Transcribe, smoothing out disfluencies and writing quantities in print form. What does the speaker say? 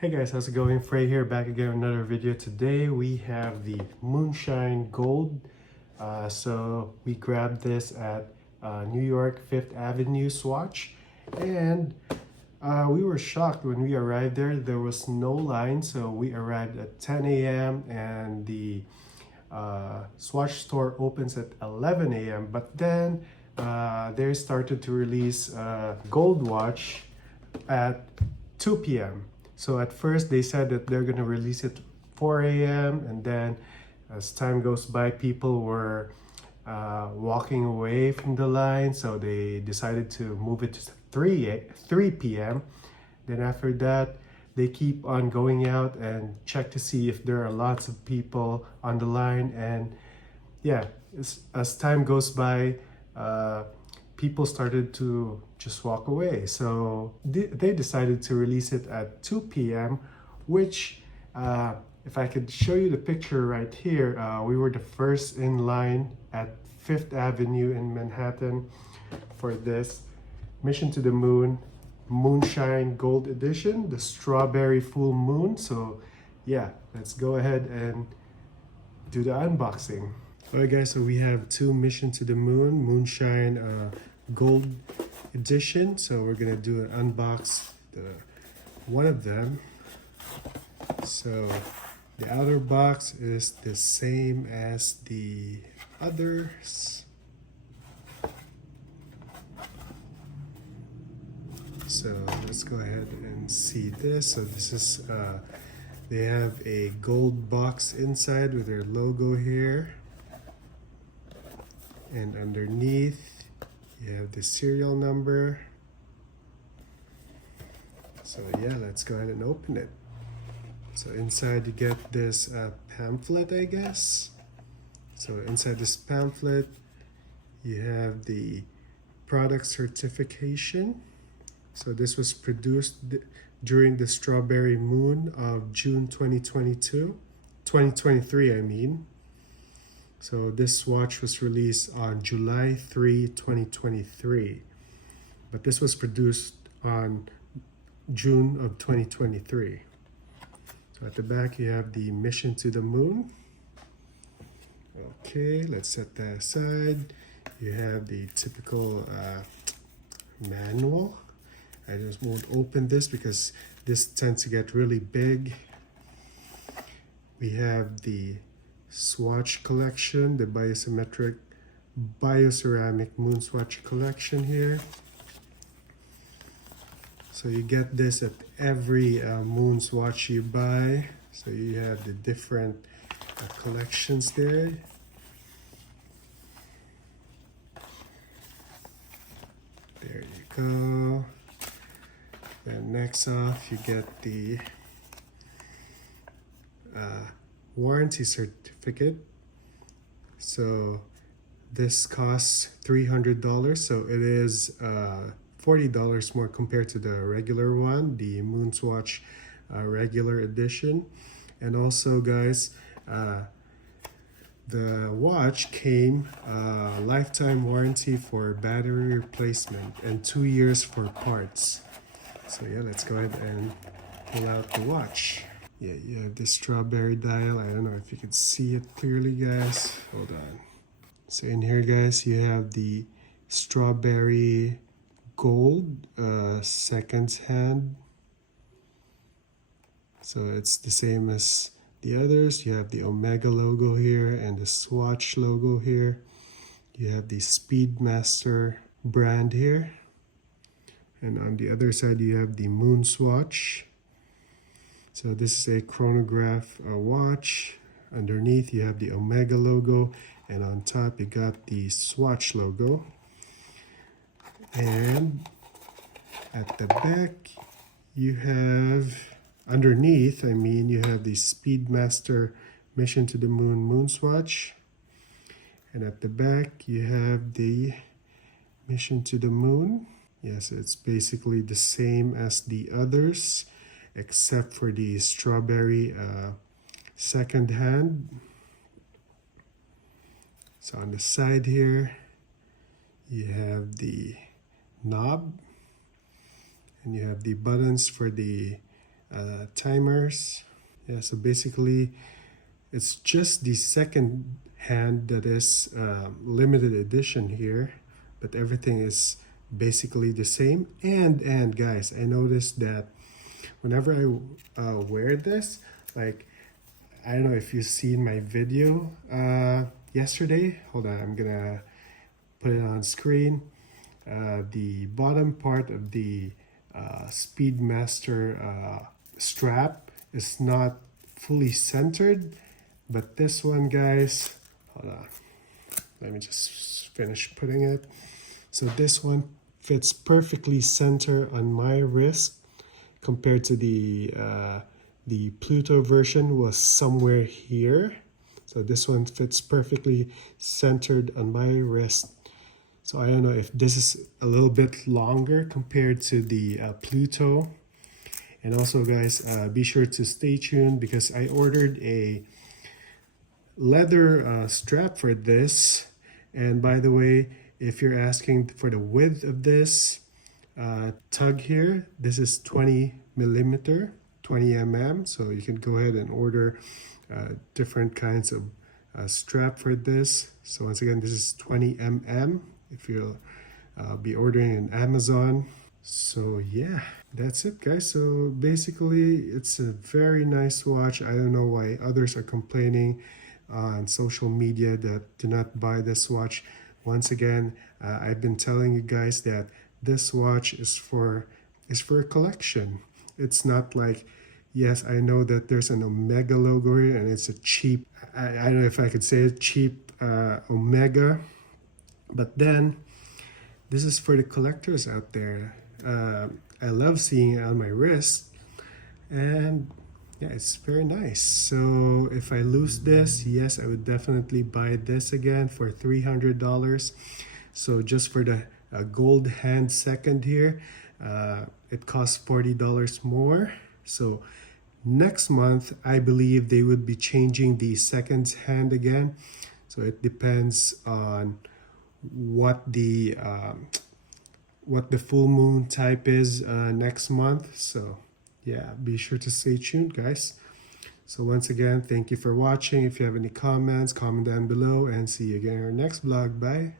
Hey guys, how's it going? Frey here, back again with another video. Today we have the Moonshine Gold. So we grabbed this at New York 5th Avenue Swatch, and we were shocked when we arrived there. There was no line, so we arrived at 10 a.m. and the Swatch store opens at 11 a.m. But then they started to release Gold Watch at 2 p.m. So at first they said that they're gonna release it 4 a.m. and then as time goes by, people were walking away from the line, so they decided to move it to 3 p.m. Then after that, they keep on going out and check to see if there are lots of people on the line. And yeah, as time goes by, people started to just walk away. So they decided to release it at 2 p.m., which, if I could show you the picture right here, we were the first in line at 5th Avenue in Manhattan for this Mission to the Moon Moonshine Gold Edition, the Strawberry Full Moon. So yeah, let's go ahead and do the unboxing. Alright guys, so we have two Mission to the Moon Moonshine Gold Edition. So we're gonna do an unbox one of them. So the outer box is the same as the others. So let's go ahead and see this. So this is they have a gold box inside with their logo here, and underneath you have the serial number. So yeah, let's go ahead and open it. So inside you get this pamphlet, I guess. So inside this pamphlet you have the product certification. So this was produced during the Strawberry Moon of June 2023 I mean. So this watch was released on July 3, 2023. But this was produced on June of 2023. So at the back you have the Mission to the Moon. Okay, let's set that aside. You have the typical manual. I just won't open this because this tends to get really big. We have the Swatch collection, the bioceramic moon swatch collection here. So you get this at every moon swatch you buy. So you have the different collections there. There you go. Then next off, you get the warranty certificate. So this costs $300, so it is $40 more compared to the regular one, the Moon Swatch regular edition. And also guys, the watch came lifetime warranty for battery replacement and 2 years for parts. So yeah, let's go ahead and pull out the watch. Yeah, you have this strawberry dial. I don't know if you can see it clearly, guys. Hold on. So in here, guys, you have the strawberry gold seconds hand. So it's the same as the others. You have the Omega logo here and the Swatch logo here. You have the Speedmaster brand here. And on the other side, you have the Moon Swatch. So this is a chronograph watch. Underneath, you have the Omega logo. And on top, you got the Swatch logo. And at the back, you have, underneath, you have the Speedmaster Mission to the Moon Swatch. And at the back, you have the Mission to the Moon. Yes, it's basically the same as the others, except for the strawberry second hand. So on the side here, you have the knob, and you have the buttons for the timers. Yeah, so basically it's just the second hand that is limited edition here, but everything is basically the same. And guys, I noticed that whenever I wear this, like, I don't know if you've seen my video yesterday. Hold on, I'm gonna put it on screen. The bottom part of the Speedmaster strap is not fully centered, but this one, guys, hold on, let me just finish putting it. So this one fits perfectly center on my wrist, compared to the Pluto version was somewhere here. So this one fits perfectly centered on my wrist. So I don't know if this is a little bit longer compared to the Pluto. And also, guys, be sure to stay tuned because I ordered a leather strap for this. And by the way, if you're asking for the width of this tug here, this is 20 millimeter, 20 mm. So you can go ahead and order different kinds of strap for this. So once again, this is 20 mm if you'll be ordering in Amazon. So yeah, that's it, guys. So basically it's a very nice watch. I don't know why others are complaining on social media that do not buy this watch. Once again, I've been telling you guys that this watch is for a collection. It's not like, yes, I know that there's an Omega logo here and it's a cheap, I don't know if I could say it, cheap Omega, but then this is for the collectors out there. I love seeing it on my wrist, and yeah, it's very nice. So if I lose this, yes, I would definitely buy this again for $300. So just for the gold hand second here, it costs $40 more. So next month, I believe they would be changing the second hand again. So it depends on what the full moon type is next month. So yeah, be sure to stay tuned, guys. So once again, thank you for watching. If you have any comments, comment down below, and see you again in our next vlog. Bye.